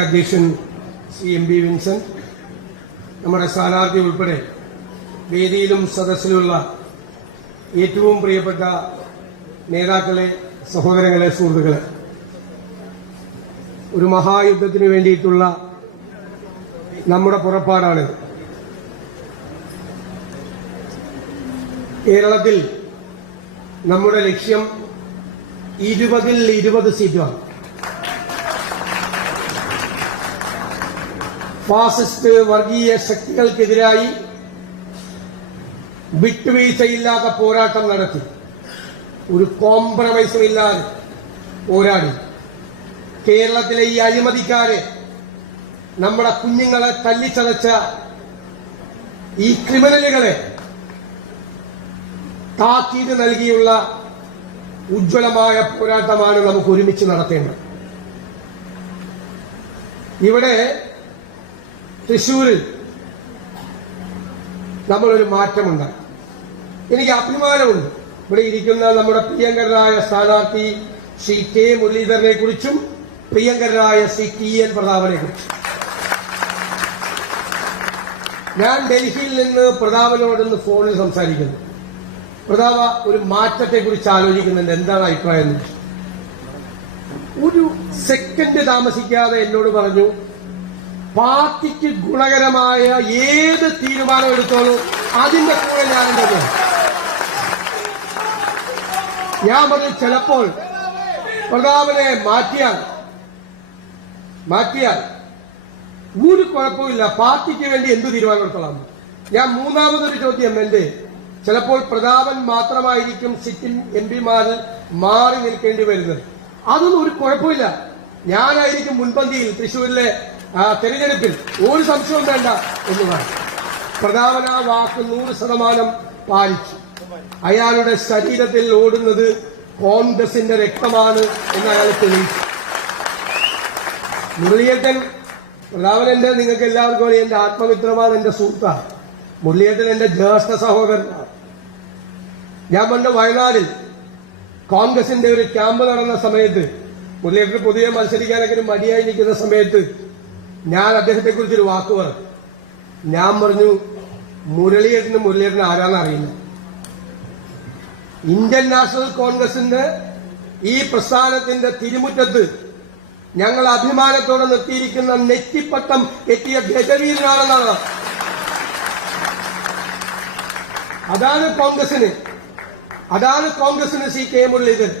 അധ്യക്ഷൻ C M B Vincent. നമ്മുടെ സ്ഥാനാർത്ഥി ഉൾപ്പെടെ വേദിയിലും സദസ്സിലുള്ള ഏറ്റവും പ്രിയപ്പെട്ട നേതാക്കളെ സഹോദരങ്ങളെ സുഹൃത്തുക്കളെ ഒരു മഹായുദ്ധത്തിന് വേണ്ടിയിട്ടുള്ള നമ്മുടെ പുറപ്പാടാണിത്. കേരളത്തിൽ നമ്മുടെ ലക്ഷ്യം ഇരുപതിൽ ഇരുപത് സീറ്റാണ്. ഫാസിസ്റ്റ് വർഗീയ ശക്തികൾക്കെതിരായി വിട്ടുവീഴ്ചയില്ലാത്ത പോരാട്ടം നടത്തി. ഒരു കോംപ്രമൈസും ഇല്ലാതെ പോരാടി. കേരളത്തിലെ ഈ അഴിമതിക്കാരെ നമ്മുടെ കുഞ്ഞുങ്ങളെ തല്ലിച്ചതച്ച ഈ ക്രിമിനലുകളെ താക്കീത് നൽകിയുള്ള ഉജ്ജ്വലമായ പോരാട്ടമാണ് നമുക്ക് ഒരുമിച്ച് നടത്തേണ്ടത്. ഇവിടെ തൃശൂരിൽ നമ്മളൊരു മാറ്റമുണ്ടായി എനിക്ക് അഭിമാനമുണ്ട്. ഇവിടെ ഇരിക്കുന്ന നമ്മുടെ പ്രിയങ്കരനായ സ്ഥാനാർത്ഥി ശ്രീ കെ മുരളീധരനെ കുറിച്ചും പ്രിയങ്കരനായ ശ്രീ ടി എൻ പ്രതാപനെ കുറിച്ചും. ഞാൻ ഡൽഹിയിൽ നിന്ന് പ്രതാപനോടൊന്ന് ഫോണിൽ സംസാരിക്കുന്നു. പ്രതാപ ഒരു മാറ്റത്തെ കുറിച്ച് ആലോചിക്കുന്നുണ്ട്. എന്താണ് അഭിപ്രായം? ഒരു സെക്കൻഡ് താമസിക്കാതെ എന്നോട് പറഞ്ഞു പാർട്ടിക്ക് ഗുണകരമായ ഏത് തീരുമാനം എടുത്തോളൂ അതിന്റെ കൂടെ ഞാനുണ്ടല്ലോ ഞാൻ പറഞ്ഞു ചിലപ്പോൾ പ്രതാപനെ മാറ്റിയാൽ മാറ്റിയാൽ ഒരു കുഴപ്പമില്ല പാർട്ടിക്ക് വേണ്ടി എന്ത് തീരുമാനം എടുത്തോളാം? ഞാൻ മൂന്നാമതൊരു ചോദ്യം എന്റെ ചിലപ്പോൾ പ്രതാപൻ മാത്രമായിരിക്കും സിറ്റിംഗ് എം പിമാരിൽ മാറി നിൽക്കേണ്ടി വരുന്നത്. അതൊന്നും ഒരു കുഴപ്പമില്ല. ഞാനായിരിക്കും മുൻപന്തിയിൽ തൃശൂരിലെ തെരഞ്ഞെടുപ്പിൽ. ഒരു സംശയവും വേണ്ട എന്ന് പറഞ്ഞു പ്രതാപൻ ആ വാക്ക് നൂറ് ശതമാനം പാലിച്ചു. അയാളുടെ ശരീരത്തിൽ ഓടുന്നത് കോൺഗ്രസിന്റെ രക്തമാണ് എന്ന് അയാൾ തെളിയിച്ചു. മുരളിയേട്ടൻ പ്രതാപൻ എന്റെ നിങ്ങൾക്ക് എല്ലാവർക്കും അറിയാം എന്റെ ആത്മമിത്രമാണ് എന്റെ സുഹൃത്താണ് മുരളിയേട്ടൻ എന്റെ ജ്യേഷ്ഠ സഹോദരനാണ്. ഞാൻ പണ്ട് വയനാടിൽ കോൺഗ്രസിന്റെ ഒരു ക്യാമ്പ് നടന്ന സമയത്ത് മുരളിയേട്ടൻ പൊതുവെ മത്സരിക്കാനൊക്കെ മടിയായി നിൽക്കുന്ന സമയത്ത് ഞാൻ അദ്ദേഹത്തെ കുറിച്ചൊരു വാക്ക് പറഞ്ഞു. ഞാൻ പറഞ്ഞു മുരളിയേട്ടന് മുരളിയേട്ടന് ആരാന്ന് അറിയില്ല. ഇന്ത്യൻ നാഷണൽ കോൺഗ്രസിന്റെ ഈ പ്രസ്ഥാനത്തിന്റെ തിരുമുറ്റത്ത് ഞങ്ങൾ അഭിമാനത്തോടെ നിർത്തിയിരിക്കുന്ന നെറ്റിപ്പട്ടം എത്തിയ ഗജവീരനാണെന്നാണ്. അതാണ് കോൺഗ്രസിന് അതാണ് കോൺഗ്രസിന് സി കെ മുരളീധരൻ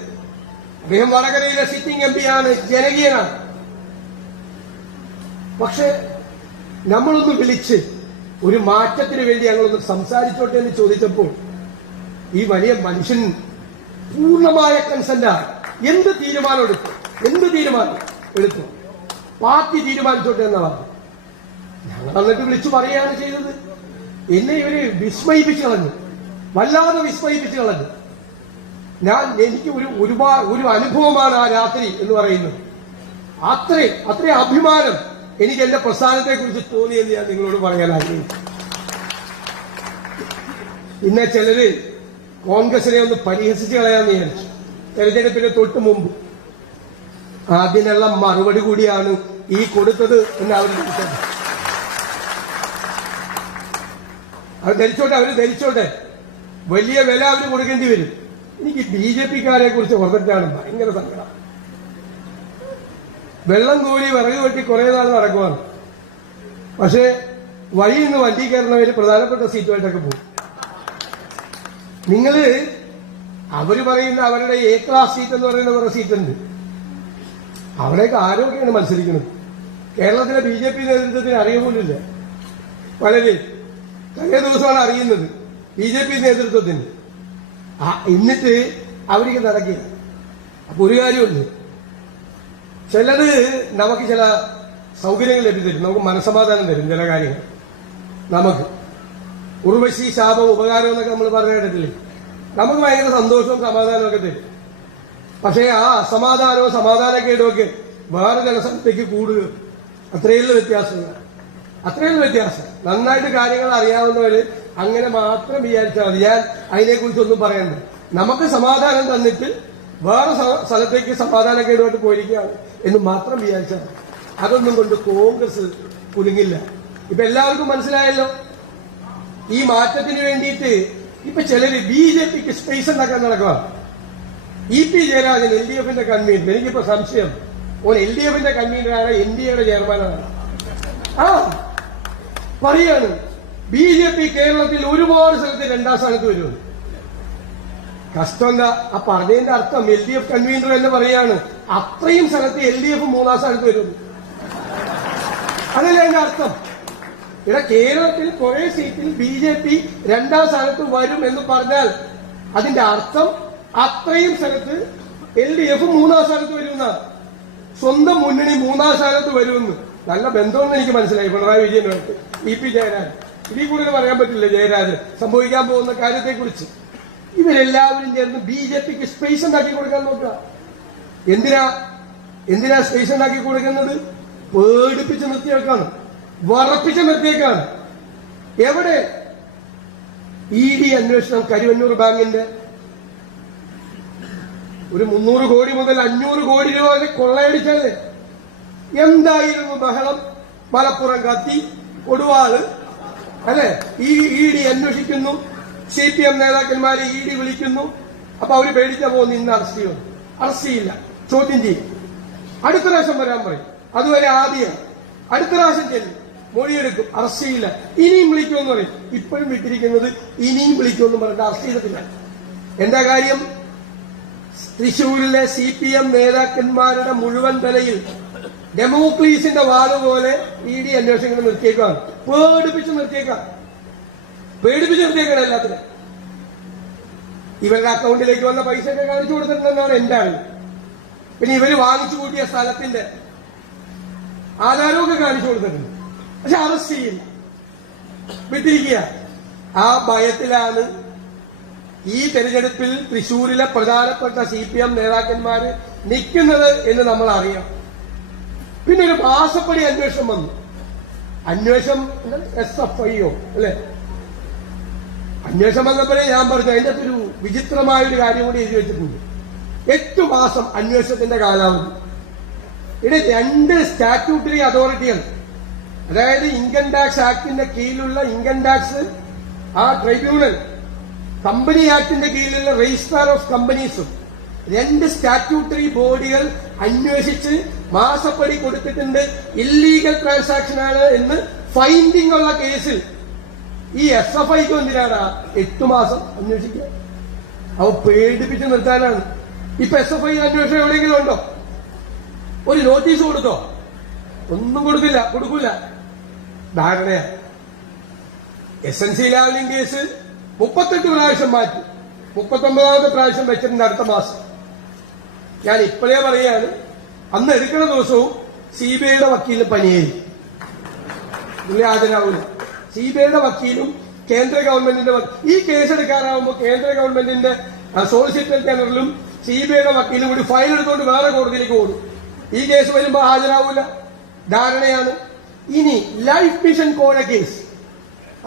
അദ്ദേഹം വടകരയിലെ സിറ്റിംഗ് എം പിയാണ് ജനകീയനാണ്. പക്ഷെ നമ്മളൊന്ന് വിളിച്ച് ഒരു മാറ്റത്തിന് വേണ്ടി ഞങ്ങളൊന്ന് സംസാരിച്ചോട്ടെ എന്ന് ചോദിച്ചപ്പോൾ ഈ വലിയ മനുഷ്യൻ പൂർണമായ കൺസെന്റാണ് എന്ത് തീരുമാനം എടുത്തു? എന്ത് തീരുമാനം എടുത്തു? പാർട്ടി തീരുമാനിച്ചോട്ടെ എന്നാ പറഞ്ഞു. ഞങ്ങൾ എന്നിട്ട് വിളിച്ചു പറയുകയാണ് ചെയ്തത്. എന്നെ ഇവർ വിസ്മയിപ്പിച്ചു കളഞ്ഞു. വല്ലാതെ വിസ്മയിപ്പിച്ചു കളഞ്ഞു. ഞാൻ എനിക്ക് ഒരു ഒരുപാട് ഒരു അനുഭവമാണ് ആ രാത്രി എന്ന് പറയുന്നത്. അത്രയും അത്രയും അഭിമാനം എനിക്ക് എന്റെ പ്രസ്ഥാനത്തെ കുറിച്ച് തോന്നിയെന്ന് ഞാൻ നിങ്ങളോട് പറയാൻ ആഗ്രഹിക്കുന്നു. പിന്നെ ചിലര് കോൺഗ്രസിനെ ഒന്ന് പരിഹസിച്ച് കളയാന്ന് വിചാരിച്ചു. തെരഞ്ഞെടുപ്പിന് തൊട്ട് മുമ്പ്. അതിനുള്ള മറുപടി കൂടിയാണ് ഈ കൊടുത്തത് എന്ന് അവർ ധരിച്ചത് അവർ ധരിച്ചോട്ടെ അവർ ധരിച്ചോട്ടെ. വലിയ വില അവർ കൊടുക്കേണ്ടി വരും. എനിക്ക് ബി ജെ പിക്കാരെ കുറിച്ച് ഓർത്തിട്ടാണ് ഭയങ്കര സങ്കടം. വെള്ളം കോലി വിറക് വെട്ടി കുറെ നാൾ നടക്കുവാണ്. പക്ഷേ വഴി നിന്ന് വണ്ടി കയറുന്നവര് പ്രധാനപ്പെട്ട സീറ്റുമായിട്ടൊക്കെ പോകും. നിങ്ങൾ അവർ പറയുന്ന അവരുടെ എ ക്ലാസ് സീറ്റ് എന്ന് പറയുന്ന കുറെ സീറ്റുണ്ട്. അവിടെയൊക്കെ ആരോഗ്യമാണ് മത്സരിക്കുന്നത്. കേരളത്തിലെ ബി ജെ പി നേതൃത്വത്തിന് അറിയപോലില്ല പലരും കഴിഞ്ഞ ദിവസമാണ് അറിയുന്നത് ബി ജെ പി നേതൃത്വത്തിന്. ആ എന്നിട്ട് അവർക്ക് നടക്കില്ല അപ്പൊ ഒരു കാര്യമുണ്ട്. ചിലത് നമുക്ക് ചില സൗകര്യങ്ങൾ ലഭിച്ചു നമുക്ക് മനസമാധാനം തരും ചില കാര്യങ്ങൾ. നമുക്ക്. ഉർവശി ശാപം ഉപകാരം എന്നൊക്കെ നമ്മൾ പറഞ്ഞ കേട്ടിട്ടില്ലേ? നമുക്ക് ഭയങ്കര സന്തോഷവും സമാധാനവും ഒക്കെ തരും. പക്ഷേ ആ അസമാധാനവും സമാധാനക്കേടും ഒക്കെ വേറെ ജനസംഖ്യക്ക് കൂടുക. അത്രയുള്ള വ്യത്യാസമില്ല. അത്രയുള്ള വ്യത്യാസം. നന്നായിട്ട് കാര്യങ്ങൾ അറിയാവുന്നവര് അങ്ങനെ മാത്രം വിചാരിച്ചാൽ മതി. ഞാൻ അതിനെക്കുറിച്ചൊന്നും പറയണ്ട. നമുക്ക് സമാധാനം തന്നിട്ട് വേറെ സ്ഥലത്തേക്ക് സ്ഥലത്തേക്ക് സമാധാനക്കേടുമായിട്ട് പോയിരിക്കുകയാണ് എന്ന് മാത്രം വിചാരിച്ചാൽ അതൊന്നും കൊണ്ട് കോൺഗ്രസ് കുലുങ്ങില്ല. ഇപ്പൊ എല്ലാവർക്കും മനസ്സിലായല്ലോ? ഈ മാറ്റത്തിന് വേണ്ടിയിട്ട് ഇപ്പൊ ചിലര് ബി ജെ പിക്ക് സ്പേസ് ഉണ്ടാക്കാൻ നടക്കുക E P Jayarajan L D എഫിന്റെ കൺവീനർ. എനിക്കിപ്പോ സംശയം. ഓൻ എൽ ഡി എഫിന്റെ കൺവീനറാണ് എൻ ഡി എയുടെ ചെയർമാനാണ്. ആ പറയാണ്. ബി ജെ പി കേരളത്തിൽ ഒരുപാട് സ്ഥലത്ത് രണ്ടാം സ്ഥാനത്ത് വരുമെന്ന് കഷ്ടം എന്താ ആ പറഞ്ഞതിന്റെ അർത്ഥം എൽ ഡി എഫ് കൺവീനർ എന്ന് പറയാണ്. അത്രയും സ്ഥലത്ത് എൽ ഡി എഫ് മൂന്നാം സ്ഥാനത്ത് വരുമെന്ന് അതല്ലേ അതിന്റെ അർത്ഥം? ഇവിടെ കേരളത്തിൽ കുറെ സീറ്റിൽ ബി ജെ പി രണ്ടാം സ്ഥാനത്ത് വരും എന്ന് പറഞ്ഞാൽ അതിന്റെ അർത്ഥം അത്രയും സ്ഥലത്ത് എൽ ഡി എഫ് മൂന്നാം സ്ഥാനത്ത് വരുമെന്ന. സ്വന്തം മുന്നണി മൂന്നാം സ്ഥാനത്ത് വരുമെന്ന്. നല്ല ബന്ധമെന്ന് എനിക്ക് മനസ്സിലായി പിണറായി വിജയനോട് ഇ പി ജയരാജൻ. ഇതിൽ കൂടുതൽ പറയാൻ പറ്റില്ല ജയരാജൻ. സംഭവിക്കാൻ പോകുന്ന കാര്യത്തെ കുറിച്ച് ഇവരെല്ലാവരും ചേർന്ന് ബി ജെ പിക്ക് സ്പേസ് ഉണ്ടാക്കി കൊടുക്കാൻ നോക്കുക. എന്തിനാ? എന്തിനാ സ്പേസ് ഉണ്ടാക്കി കൊടുക്കുന്നത്? പേടിപ്പിച്ച് നിർത്തിയേക്കാണ്. വറപ്പിച്ച് നിർത്തിയേക്കാണ്. എവിടെ? ഇ ഡി അന്വേഷണം കരുവന്നൂർ ബാങ്കിന്റെ. ഒരു മുന്നൂറ് കോടി മുതൽ അഞ്ഞൂറ് കോടി രൂപ വരെ കൊള്ളയടിച്ചത് എന്തായിരുന്നു ബഹളം? മലപ്പുറം കത്തി കൊടുവാൾ അല്ലെ? ഈ ഇ ഡി അന്വേഷിക്കുന്നു. സി പി എം നേതാക്കന്മാരെ ഇ ഡി വിളിക്കുന്നു. അപ്പൊ അവർ പേടിച്ച പോകുന്നു ഇന്ന് അറസ്റ്റ് ചെയ്യുന്നു അറസ്റ്റ് ചെയ്യില്ല. ചോദ്യം ചെയ്യും. അടുത്ത പ്രാവശ്യം വരാൻ പറയും. അതുവരെ ആദ്യം അടുത്ത പ്രാവശ്യം ചെല്ലും. മൊഴിയെടുക്കും. അറസ്റ്റ് ചെയ്യില്ല. ഇനിയും വിളിക്കുമെന്ന് പറയും. ഇപ്പോഴും വിട്ടിരിക്കുന്നത് ഇനിയും വിളിക്കുമെന്ന് പറഞ്ഞിട്ട് അറസ്റ്റ് ചെയ്തിട്ടില്ല. എന്താ കാര്യം? തൃശൂരിലെ സി പി എം നേതാക്കന്മാരുടെ മുഴുവൻ തലയിൽ ഡെമോക്രീസിന്റെ വാദ പോലെ ഇ ഡി അന്വേഷണങ്ങൾ നിർത്തിയേക്കാണ് പേടിപ്പിച്ച് നിർത്തിയേക്കാം. പേടിപ്പിച്ച് നിർത്തിയേക്കണം എല്ലാത്തിനും. ഇവരുടെ അക്കൗണ്ടിലേക്ക് വന്ന പൈസ ഒക്കെ കാണിച്ചു കൊടുത്തിട്ടുണ്ടെന്നാണ് എന്റെ അറിവ്. പിന്നെ ഇവർ വാങ്ങിച്ചു കൂട്ടിയ സ്ഥലത്തിന്റെ ആധാരമൊക്കെ കാണിച്ചു കൊടുത്തിട്ടുണ്ട്. പക്ഷെ അറസ്റ്റ് ചെയ്യില്ല. വിട്ടിരിക്കുക. ആ ഭയത്തിലാണ് ഈ തെരഞ്ഞെടുപ്പിൽ തൃശൂരിലെ പ്രധാനപ്പെട്ട സി പി എം നേതാക്കന്മാര് നിൽക്കുന്നത് എന്ന് നമ്മൾ അറിയാം പിന്നെ ഒരു മാസപ്പടി അന്വേഷണം വന്നു. അന്വേഷണം എസ് എഫ് ഐ ഒ അല്ലെ? അന്വേഷണം വന്നപ്പോഴേ ഞാൻ പറഞ്ഞു അതിന്റെ ഒരു വിചിത്രമായ ഒരു കാര്യം കൂടി എഴുതി വെച്ചിട്ടുണ്ട്. എട്ടു മാസം അന്വേഷണത്തിന്റെ കാലാവധി. ഇവിടെ രണ്ട് സ്റ്റാറ്റ്യൂട്ടറി അതോറിറ്റികൾ അതായത് ഇൻകം ടാക്സ് ആക്ടിന്റെ കീഴിലുള്ള ഇൻകം ടാക്സ് ആ ട്രൈബ്യൂണൽ കമ്പനി ആക്ടിന്റെ കീഴിലുള്ള രജിസ്ട്രാർ ഓഫ് കമ്പനീസും രണ്ട് സ്റ്റാറ്റ്യൂട്ടറി ബോഡികൾ അന്വേഷിച്ച് മാസപ്പടി കൊടുത്തിട്ടുണ്ട്. ഇല്ലീഗൽ ട്രാൻസാക്ഷൻ ആണ് എന്ന് ഫൈൻഡിംഗ് ഉള്ള കേസിൽ ഈ എസ് എഫ് ഐക്ക് എന്തിനാണ് എട്ട് മാസം അന്വേഷിക്കുക? അവ പേടിപ്പിച്ച് നിർത്താനാണ്. ഇപ്പൊ എസ് എഫ് ഐ അന്വേഷണം എവിടെയെങ്കിലും ഉണ്ടോ? ഒരു നോട്ടീസ് കൊടുത്തോ? ഒന്നും കൊടുക്കില്ല കൊടുക്കില്ല ധാരണയാ. S N C Lavalin case മുപ്പത്തെട്ട് പ്രാവശ്യം മാറ്റി. മുപ്പത്തൊമ്പതാമത്തെ പ്രാവശ്യം വെച്ചിട്ടുണ്ട് അടുത്ത മാസം. ഞാൻ ഇപ്പോഴേ പറയാണ് അന്ന് എടുക്കുന്ന ദിവസവും സി ബി ഐയുടെ വക്കീൽ പനിയായിരിക്കും പുള്ളി സി ബി ഐയുടെ വക്കീലും കേന്ദ്ര ഗവൺമെന്റിന്റെ ഈ കേസ് എടുക്കാനാവുമ്പോൾ കേന്ദ്ര ഗവൺമെന്റിന്റെ സോളിസിറ്റർ ജനറലും സി ബി ഐയുടെ വക്കീലും കൂടി ഫയൽ എടുത്തുകൊണ്ട് വേറെ കോടതിയിലേക്ക് പോകും ഈ കേസ് വരുമ്പോൾ ഹാജരാവില്ല ധാരണയാണ്. ഇനി ലൈഫ് മിഷൻ കോഴ കേസ്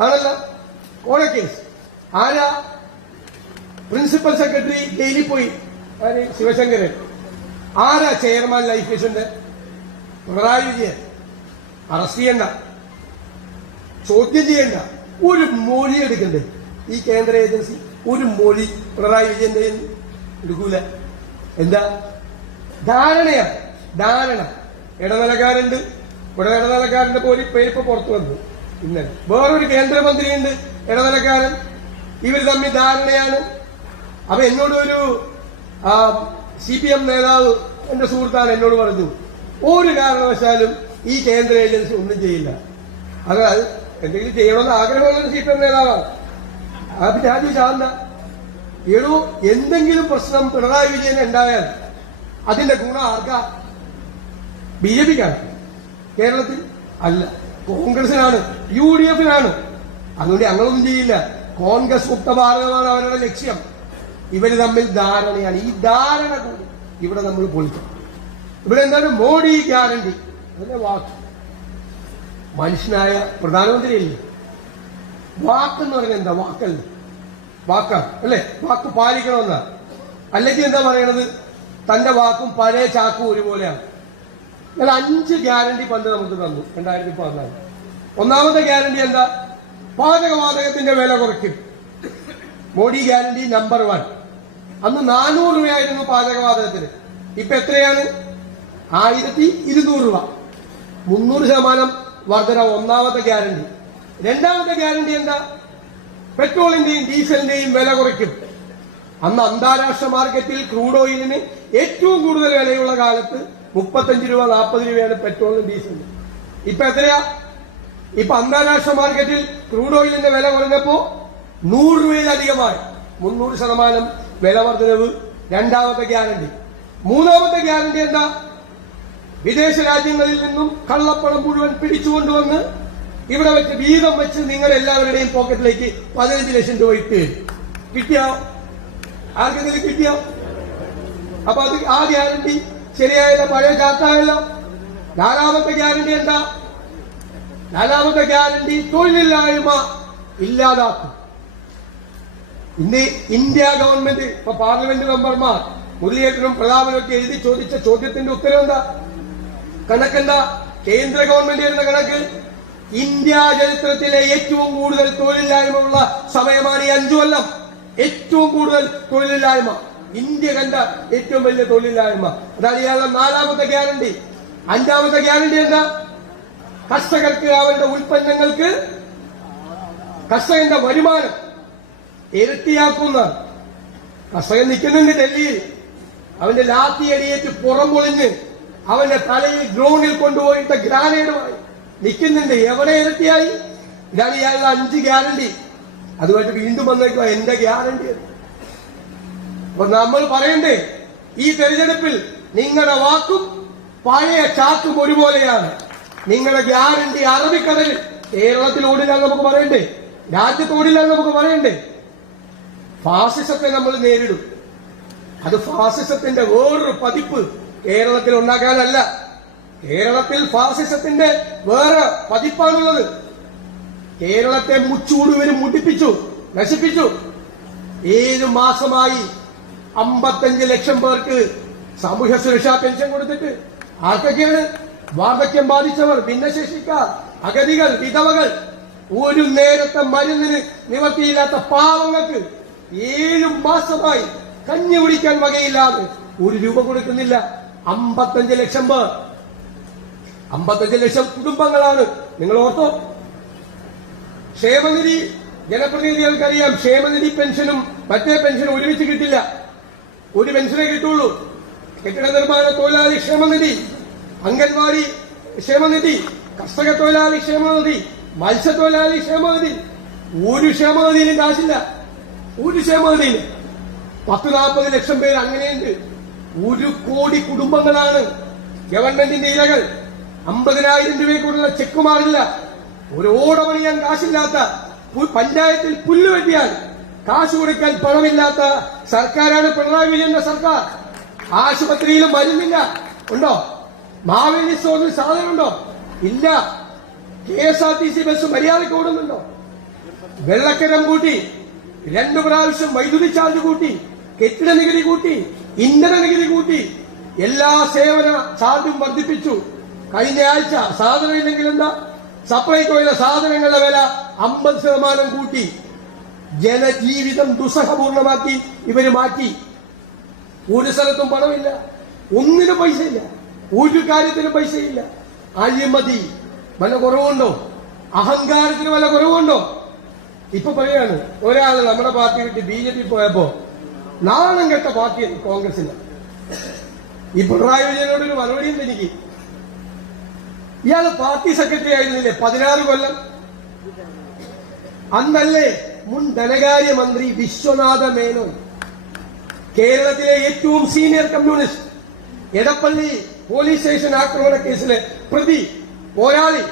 ആണല്ലോ? കോഴ കേസ് ആരാ? പ്രിൻസിപ്പൽ സെക്രട്ടറി ഡെയിലി പോയി. ശിവശങ്കരൻ. ആരാ ചെയർമാൻ ലൈഫ് മിഷന്റെ? പിണറായി വിജയൻ. അറസ്റ്റ് ചെയ്യണ്ട. ചോദ്യം ചെയ്യണ്ട. ഒരു മൊഴി എടുക്കണ്ടേ? ഈ കേന്ദ്ര ഏജൻസി ഒരു മൊഴി പിണറായി വിജയന്റെ എടുക്കൂല. എന്താ? ധാരണയാണ്. ധാരണ. ഇടനിലക്കാരുണ്ട്. ഇവിടെ ഇടനിലക്കാരന്റെ പോലും പേരിപ്പോ പുറത്തു വന്നു. ഇന്നലെ വേറൊരു കേന്ദ്രമന്ത്രിയുണ്ട് ഇടനിലക്കാരൻ. ഇവർ തമ്മിൽ ധാരണയാണ്. അപ്പൊ എന്നോട് ഒരു സി പി എം നേതാവ് എന്റെ സുഹൃത്താണ് എന്നോട് പറഞ്ഞു ഒരു കാരണവശാലും ഈ കേന്ദ്ര ഏജൻസി ഒന്നും ചെയ്യില്ല. അത് എന്തെങ്കിലും ചെയ്യണമെന്ന് ആഗ്രഹമുള്ള സി പി എം നേതാവാണ്. അപ്പൊ ഞാൻ ശാന്ത എടോ എന്തെങ്കിലും പ്രശ്നം പിണറായി വിജയൻ ഉണ്ടായാൽ അതിന്റെ ഗുണം ആർക്കാ? ബി ജെ പിക്കാണ്. കേരളത്തിൽ അല്ല കോൺഗ്രസിനാണ് യു ഡി എഫിനാണ്. അതുകൊണ്ട് ഞങ്ങളൊന്നും ചെയ്യില്ല. കോൺഗ്രസ് മുക്തഭാരതമാണ് അവരുടെ ലക്ഷ്യം. ഇവർ തമ്മിൽ ധാരണയാണ്. ഈ ധാരണ കൂടി ഇവിടെ നമ്മൾ പൊളിക്കും. ഇവിടെ എന്താണ്? മോഡി ഗ്യാരണ്ടി. അതിന്റെ വാക്ക്. മനുഷ്യനായ പ്രധാനമന്ത്രിയല്ലേ? വാക്കെന്ന് പറഞ്ഞാൽ എന്താ? വാക്കല്ല? വാക്കാണ് അല്ലേ? വാക്ക് പാലിക്കണമെന്ന. അല്ലെങ്കിൽ എന്താ പറയണത്? തന്റെ വാക്കും പഴയ ചാക്കും ഒരുപോലെയാണ്. എന്നാൽ അഞ്ച് ഗ്യാരണ്ടി പണ്ട് നമുക്ക് തന്നു രണ്ടായിരത്തി പതിനാല്. ഒന്നാമത്തെ ഗ്യാരണ്ടി എന്താ? പാചകവാതകത്തിന്റെ വില കുറയ്ക്കും മോഡി ഗ്യാരണ്ടി നമ്പർ വൺ. അന്ന് നാനൂറ് രൂപയായിരുന്നു പാചകവാതകത്തിന്. ഇപ്പൊ എത്രയാണ്? ആയിരത്തി ഇരുന്നൂറ് രൂപ. മുന്നൂറ് ശതമാനം വർധന ഒന്നാമത്തെ ഗ്യാരണ്ടി. രണ്ടാമത്തെ ഗ്യാരണ്ടി എന്താ? പെട്രോളിന്റെയും ഡീസലിന്റെയും വില കുറയ്ക്കും. അന്ന് അന്താരാഷ്ട്ര മാർക്കറ്റിൽ ക്രൂഡ് ഓയിലിന് ഏറ്റവും കൂടുതൽ വിലയുള്ള കാലത്ത് മുപ്പത്തഞ്ച് രൂപ നാൽപ്പത് രൂപയാണ് പെട്രോളിനും ഡീസലിനും. ഇപ്പൊ എത്രയാ? ഇപ്പൊ അന്താരാഷ്ട്ര മാർക്കറ്റിൽ ക്രൂഡ് ഓയിലിന്റെ വില കുറഞ്ഞപ്പോ നൂറ് രൂപയിലധികമായി. മുന്നൂറ് ശതമാനം വില രണ്ടാമത്തെ ഗ്യാരണ്ടി. മൂന്നാമത്തെ ഗ്യാരണ്ടി എന്താ? വിദേശ രാജ്യങ്ങളിൽ നിന്നും കള്ളപ്പണം മുഴുവൻ പിടിച്ചുകൊണ്ടുവന്ന് ഇവിടെ വെച്ച് വീതം വെച്ച് നിങ്ങൾ എല്ലാവരുടെയും പോക്കറ്റിലേക്ക് പതിനഞ്ച് ലക്ഷം രൂപ ഇട്ട്. കിട്ടിയോ? ആർക്കെങ്കിലും കിട്ടിയോ? അപ്പൊ അത് ആ ഗ്യാരണ്ടി ശരിയായല്ലോ പഴയ ചാത്തായല്ലോ നാലാമത്തെ ഗ്യാരണ്ടി എന്താ? നാലാമത്തെ ഗ്യാരണ്ടി തൊഴിലില്ലായ്മ ഇല്ലാതാക്കും. ഇന്ത്യ ഗവൺമെന്റ് ഇപ്പൊ പാർലമെന്റ് മെമ്പർമാർ മുരളീധരനും പ്രതാപനും ഒക്കെ എഴുതി ചോദിച്ച ചോദ്യത്തിന്റെ ഉത്തരവെന്താ കണക്കെന്താ കേന്ദ്ര ഗവൺമെന്റ് എഴുതുന്ന കണക്ക്? ഇന്ത്യ ചരിത്രത്തിലെ ഏറ്റവും കൂടുതൽ തൊഴിലില്ലായ്മ ഉള്ള സമയമാണ് ഈ അഞ്ചു കൊല്ലം. ഏറ്റവും കൂടുതൽ തൊഴിലില്ലായ്മ. ഇന്ത്യ കണ്ട ഏറ്റവും വലിയ തൊഴിലില്ലായ്മ. അതാണ് ഇയാളുടെ നാലാമത്തെ ഗ്യാരണ്ടി. അഞ്ചാമത്തെ ഗ്യാരണ്ടി എന്താ? കർഷകർക്ക് അവരുടെ ഉൽപ്പന്നങ്ങൾക്ക് കർഷകന്റെ വരുമാനം. ഇരട്ടിയാക്കുന്ന കർഷകൻ നിൽക്കുന്നുണ്ട് ഡൽഹിയിൽ. അവന്റെ ലാത്തി അടിയേറ്റ് പുറം പൊളിഞ്ഞ് അവന്റെ തലയിൽ ഗ്രൗണ്ടിൽ കൊണ്ടുപോയിട്ട് ഗ്രാനേഡുമായി നിൽക്കുന്നുണ്ട്. എവിടെ ഇരട്ടിയായി ഇതാണ് ഇയാളുടെ അഞ്ച് ഗ്യാരണ്ടി. അതുമായിട്ട് വീണ്ടും വന്നേക്കുക എന്റെ ഗ്യാരണ്ടി. അപ്പൊ നമ്മൾ പറയണ്ടേ ഈ തെരഞ്ഞെടുപ്പിൽ നിങ്ങളുടെ വാക്കും പഴയ ചാക്കും ഒരുപോലെയാണ്. നിങ്ങളുടെ ഗ്യാരണ്ടി അറബിക്കടലിൽ കേരളത്തിൽ ഓടില്ല നമുക്ക് പറയണ്ടേ? രാജ്യത്ത് ഓടില്ല നമുക്ക് പറയണ്ടേ? ഫാസിസത്തെ നമ്മൾ നേരിടും. അത് ഫാസിസത്തിന്റെ വേറൊരു പതിപ്പ് കേരളത്തിൽ ഉണ്ടാക്കാനല്ല. കേരളത്തിൽ ഫാസിസത്തിന്റെ വേറെ പതിപ്പാണുള്ളത്. കേരളത്തെ മുച്ചൂടുവരും മുട്ടിപ്പിച്ചു നശിപ്പിച്ചു. ഏഴു മാസമായി അമ്പത്തഞ്ച് ലക്ഷം പേർക്ക് സാമൂഹ്യ സുരക്ഷാ പെൻഷൻ കൊടുത്തിട്ട് ആർക്കൊക്കെയാണ്? വാർദ്ധക്യം ബാധിച്ചവർ ഭിന്നശേഷിക്കാർ അഗതികൾ വിധവകൾ. ഒരു നേരത്തെ മരുന്നിന് നിവർത്തിയില്ലാത്ത പാവങ്ങൾക്ക് ഏഴു മാസമായി കഞ്ഞി കുടിക്കാൻ വകയില്ലാതെ ഒരു രൂപ കൊടുക്കുന്നില്ല. അമ്പത്തഞ്ച് ലക്ഷം പേർ. അമ്പത്തഞ്ച് ലക്ഷം കുടുംബങ്ങളാണ്. നിങ്ങൾ ഓർത്തോ ക്ഷേമനിധി ജനപ്രതിനിധികൾക്കറിയാം. ക്ഷേമനിധി പെൻഷനും മറ്റേ പെൻഷനും ഒരുമിച്ച് കിട്ടില്ല. ഒരു പെൻഷനെ കിട്ടുള്ളൂ. കെട്ടിട നിർമ്മാണ തൊഴിലാളി ക്ഷേമനിധി അംഗൻവാടി ക്ഷേമനിധി കർഷക തൊഴിലാളി ക്ഷേമനിധി മത്സ്യത്തൊഴിലാളി ക്ഷേമനിധി. ഒരു ക്ഷേമനിധിയിലും കാശില്ല. ഒരു ക്ഷേമനിധിയിലും പത്ത് നാൽപ്പത് ലക്ഷം പേര് അങ്ങനെയുണ്ട്. ഒരു കോടി കുടുംബങ്ങളാണ് ഗവൺമെന്റിന്റെ ഇലകൾ. അമ്പതിനായിരം രൂപയ്ക്കുള്ള ചെക്ക് മാറില്ല. ഒരു ഓട പണിയാൻ കാശില്ലാത്ത പഞ്ചായത്തിൽ പുല്ല് വെട്ടിയാൽ കാശ് കൊടുക്കാൻ പണമില്ലാത്ത സർക്കാരാണ് പിണറായി വിജയന്റെ സർക്കാർ. ആശുപത്രിയിൽ മരുന്നില്ല. ഉണ്ടോ? മാവേലി സ്റ്റോറിൽ സാധനമുണ്ടോ ഇല്ല. K S R T C bus മര്യാദയ്ക്ക് ഓടുന്നുണ്ടോ? വെള്ളക്കരം കൂട്ടി രണ്ടു പ്രാവശ്യം വൈദ്യുതി ചാർജ് കൂട്ടി കെട്ടിട നികുതി കൂട്ടി ഇന്ധന നികുതി കൂട്ടി എല്ലാ സേവന ചാർജും വർദ്ധിപ്പിച്ചു. കഴിഞ്ഞ ആഴ്ച സാധനം ഇല്ലെങ്കിൽ എന്താ? സപ്ലൈകോയിലെ സാധനങ്ങളുടെ വില അമ്പത് ശതമാനം കൂട്ടി. ജനജീവിതം ദുസ്സഹപൂർണമാക്കി ഇവർ മാറ്റി. ഒരു സ്ഥലത്തും പണമില്ല. ഒന്നിനും പൈസയില്ല. ഒരു കാര്യത്തിനും പൈസയില്ല. അഴിമതി. വല്ല കുറവുണ്ടോ? അഹങ്കാരത്തിന് വല്ല കുറവുണ്ടോ? ഇപ്പൊ പറയാണ് ഒരാൾ നമ്മുടെ പാർട്ടി വിട്ട് ബി ജെ പി പോയപ്പോ നാണം കെട്ട പാർട്ടിയാണ് കോൺഗ്രസിന് ഈ പിണറായി വിജയനോട് ഒരു മറുപടിയും എനിക്ക് ഇയാൾ പാർട്ടി സെക്രട്ടറി ആയിരുന്നില്ലേ പതിനാറ് കൊല്ലം. അന്നല്ലേ മുൻ ധനകാര്യ മന്ത്രി വിശ്വനാഥ മേനോൻ കേരളത്തിലെ ഏറ്റവും senior communist Edappally police station ആക്രമണ കേസിലെ പ്രതി പോരാളി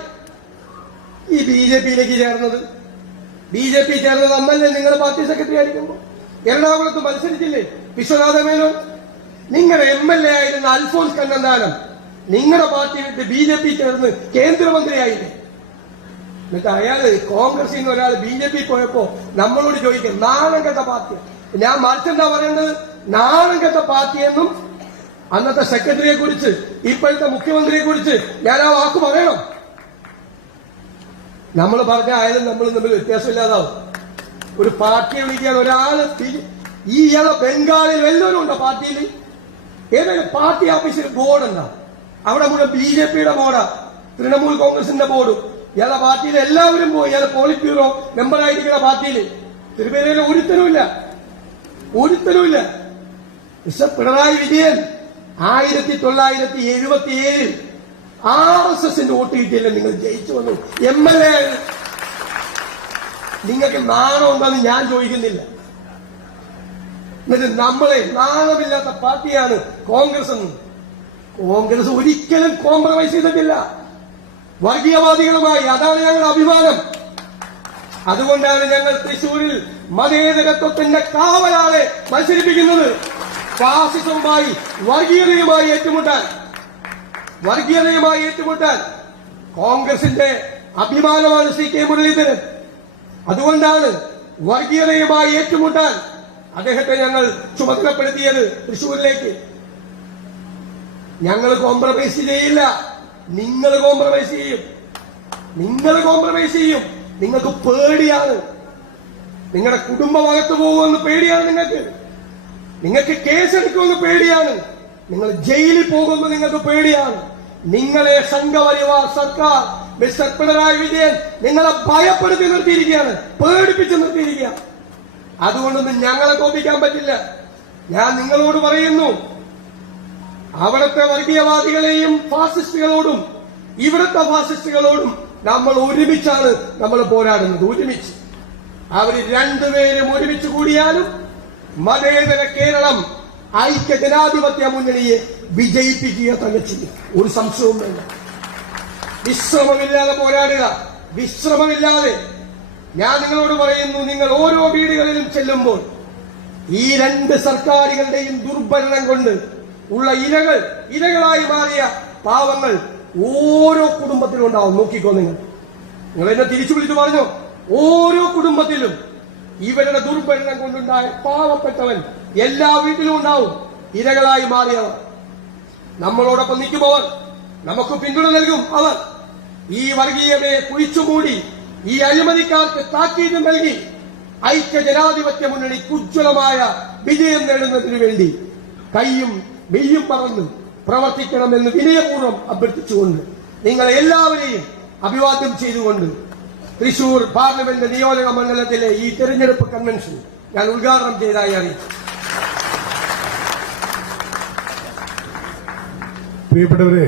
ഈ ബി ജെ പിയിലേക്ക് ചേർന്നത്. ബി ജെ പി ചേർന്നത് അന്നല്ലേ നിങ്ങൾ പാർട്ടി സെക്രട്ടറി ആയിരിക്കുമ്പോൾ എറണാകുളത്ത് മത്സരിച്ചില്ലേ? വിശ്വനാഥ നിങ്ങളുടെ എം എൽ എ ആയിരുന്ന അൽഫോൻസ് കണ്ണന്താനം. നിങ്ങളുടെ പാർട്ടി വിട്ട് ബി ജെ പി ചേർന്ന് കേന്ദ്രമന്ത്രിയായില്ലേ? എന്നിട്ട് അയാൾ കോൺഗ്രസിൽ നിന്ന് ഒരാൾ ബി ജെ പി പോയപ്പോ നമ്മളോട് ചോദിക്കും നാണം കെട്ട പാർട്ടി? ഞാൻ മറിച്ചെന്താ പറയുന്നത് നാണം കെട്ട പാർട്ടിയെന്നും അന്നത്തെ സെക്രട്ടറിയെ കുറിച്ച് ഇപ്പോഴത്തെ മുഖ്യമന്ത്രിയെ കുറിച്ച് ഞാൻ ആ വാക്ക് പറയണം. നമ്മൾ പറഞ്ഞ ആയാലും നമ്മൾ തമ്മിൽ വ്യത്യാസമില്ലാതാവും ഒരു പാർട്ടിയെ വിളിക്കാൻ ഒരാൾ ഈ ഇയാളെ ബംഗാളിൽ വല്ലവരും ഉണ്ടോ പാർട്ടിയിൽ? ഏതെങ്കിലും പാർട്ടി ഓഫീസിൽ ബോർഡ് എന്താ അവിടെ കൂടെ ബി ജെ പിയുടെ ബോർഡാ തൃണമൂൽ കോൺഗ്രസിന്റെ ബോർഡും ഇയാളെ പാർട്ടിയിൽ എല്ലാവരും പോയി ഇയാളെ പോളിറ്റ് ബ്യൂറോ മെമ്പറായിരിക്കുന്ന പാർട്ടിയിൽ. തിരുപ്പതിയിൽ ഒരുത്തനുമില്ല ഒരുത്തനുമില്ല മിസ്റ്റർ പിണറായി വിജയൻ ആയിരത്തി തൊള്ളായിരത്തി എഴുപത്തി ഏഴിൽ ആർ എസ് എസിന്റെ വോട്ട് കിട്ടിയല്ലേ നിങ്ങൾ ജയിച്ചു വന്നു. M L A. നിങ്ങൾക്ക് നാണം ഉണ്ടെന്ന് ഞാൻ ചോദിക്കുന്നില്ല. എന്നിട്ട് നമ്മളെ നാണമില്ലാത്ത പാർട്ടിയാണ് കോൺഗ്രസ് കോൺഗ്രസ് ഒരിക്കലും കോംപ്രമൈസ് ചെയ്തിട്ടില്ല. വർഗീയവാദികളുമായി അതാണ് ഞങ്ങളുടെ അഭിമാനം. അതുകൊണ്ടാണ് ഞങ്ങൾ തൃശൂരിൽ മതേതരത്വത്തിന്റെ കാവലാളെ മത്സരിപ്പിക്കുന്നത്. ഫാസിസവുമായി വർഗീയതയുമായി ഏറ്റുമുട്ടാൻ. വർഗീയതയുമായി ഏറ്റുമുട്ടാൻ കോൺഗ്രസിന്റെ അഭിമാനമാണ് സി കെ മുരളീധരൻ. അതുകൊണ്ടാണ് വർഗീയതയുമായി ഏറ്റുമുട്ടാൻ അദ്ദേഹത്തെ ഞങ്ങൾ ചുമതലപ്പെടുത്തിയത് തൃശൂരിലേക്ക് ഞങ്ങൾ കോംപ്രമൈസ് ചെയ്യില്ല. നിങ്ങൾ കോംപ്രമൈസ് ചെയ്യും. നിങ്ങൾ കോംപ്രമൈസ് ചെയ്യും. നിങ്ങൾക്ക് പേടിയാണ്. നിങ്ങളുടെ കുടുംബം അകത്ത് പോകുമെന്ന് പേടിയാണ് നിങ്ങൾക്ക്. നിങ്ങൾക്ക് കേസെടുക്കുമെന്ന് പേടിയാണ്. നിങ്ങൾ ജയിലിൽ പോകുമ്പോൾ നിങ്ങൾക്ക് പേടിയാണ്. നിങ്ങളെ സംഘപരിവാർ സർക്കാർ മിസ്റ്റർ പിണറായി വിജയൻ നിങ്ങളെ ഭയപ്പെടുത്തി നിർത്തിയിരിക്കുകയാണ് പേടിപ്പിച്ച് നിർത്തിയിരിക്കുക അതുകൊണ്ടൊന്നും ഞങ്ങളെ തോപ്പിക്കാൻ പറ്റില്ല. ഞാൻ നിങ്ങളോട് പറയുന്നു അവിടുത്തെ വർഗീയവാദികളെയും ഫാസിസ്റ്റുകളോടും ഇവിടുത്തെ ഫാസിസ്റ്റുകളോടും നമ്മൾ ഒരുമിച്ചാണ് നമ്മൾ പോരാടുന്നത് ഒരുമിച്ച്. അവർ രണ്ടുപേരും ഒരുമിച്ച് കൂടിയാലും മതേതര കേരളം ഐക്യ ജനാധിപത്യ മുന്നണിയെ വിജയിപ്പിക്കുക തന്നെ ചെയ്യും ഒരു സംശയവും വേണ്ട. വിശ്രമമില്ലാതെ പോരാടുക. വിശ്രമമില്ലാതെ. ഞാൻ നിങ്ങളോട് പറയുന്നു നിങ്ങൾ ഓരോ വീടുകളിലും ചെല്ലുമ്പോൾ ഈ രണ്ട് സർക്കാരുകളുടെയും ദുർഭരണം കൊണ്ട് ഉള്ള ഇരകൾ ഇരകളായി മാറിയ പാവങ്ങൾ ഓരോ കുടുംബത്തിലും ഉണ്ടാവും. നോക്കിക്കോ നിങ്ങൾ. നിങ്ങൾ എന്നെ തിരിച്ചു വിളിച്ചു പറഞ്ഞു? ഓരോ കുടുംബത്തിലും ഇവരുടെ ദുർഭരണം കൊണ്ടുണ്ടായ പാവപ്പെട്ടവൻ എല്ലാ വീട്ടിലും ഉണ്ടാവും. ഇരകളായി മാറിയവർ. നമ്മളോടൊപ്പം നിൽക്കുമ്പോൾ നമുക്ക് പിന്തുണ നൽകും അവർ. ഈ വർഗീയതയെ കുഴിച്ചുമൂടി ഈ അഴിമതിക്കാർക്ക് താക്കീത് നൽകി ഐക്യ ജനാധിപത്യ മുന്നണി ഉജ്ജ്വലമായ വിജയം നേടുന്നതിനു വേണ്ടി കൈയും മെയ്യും പറന്ന് പ്രവർത്തിക്കണമെന്ന് വിനയപൂർവം അഭ്യർത്ഥിച്ചുകൊണ്ട് നിങ്ങളെ എല്ലാവരെയും അഭിവാദ്യം ചെയ്തുകൊണ്ട് തൃശൂർ പാർലമെന്റ് നിയോജക മണ്ഡലത്തിലെ ഈ തെരഞ്ഞെടുപ്പ് കൺവെൻഷൻ ഞാൻ ഉദ്ഘാടനം ചെയ്തതായി അറിയിച്ചു. പ്രിയപ്പെട്ടവരെ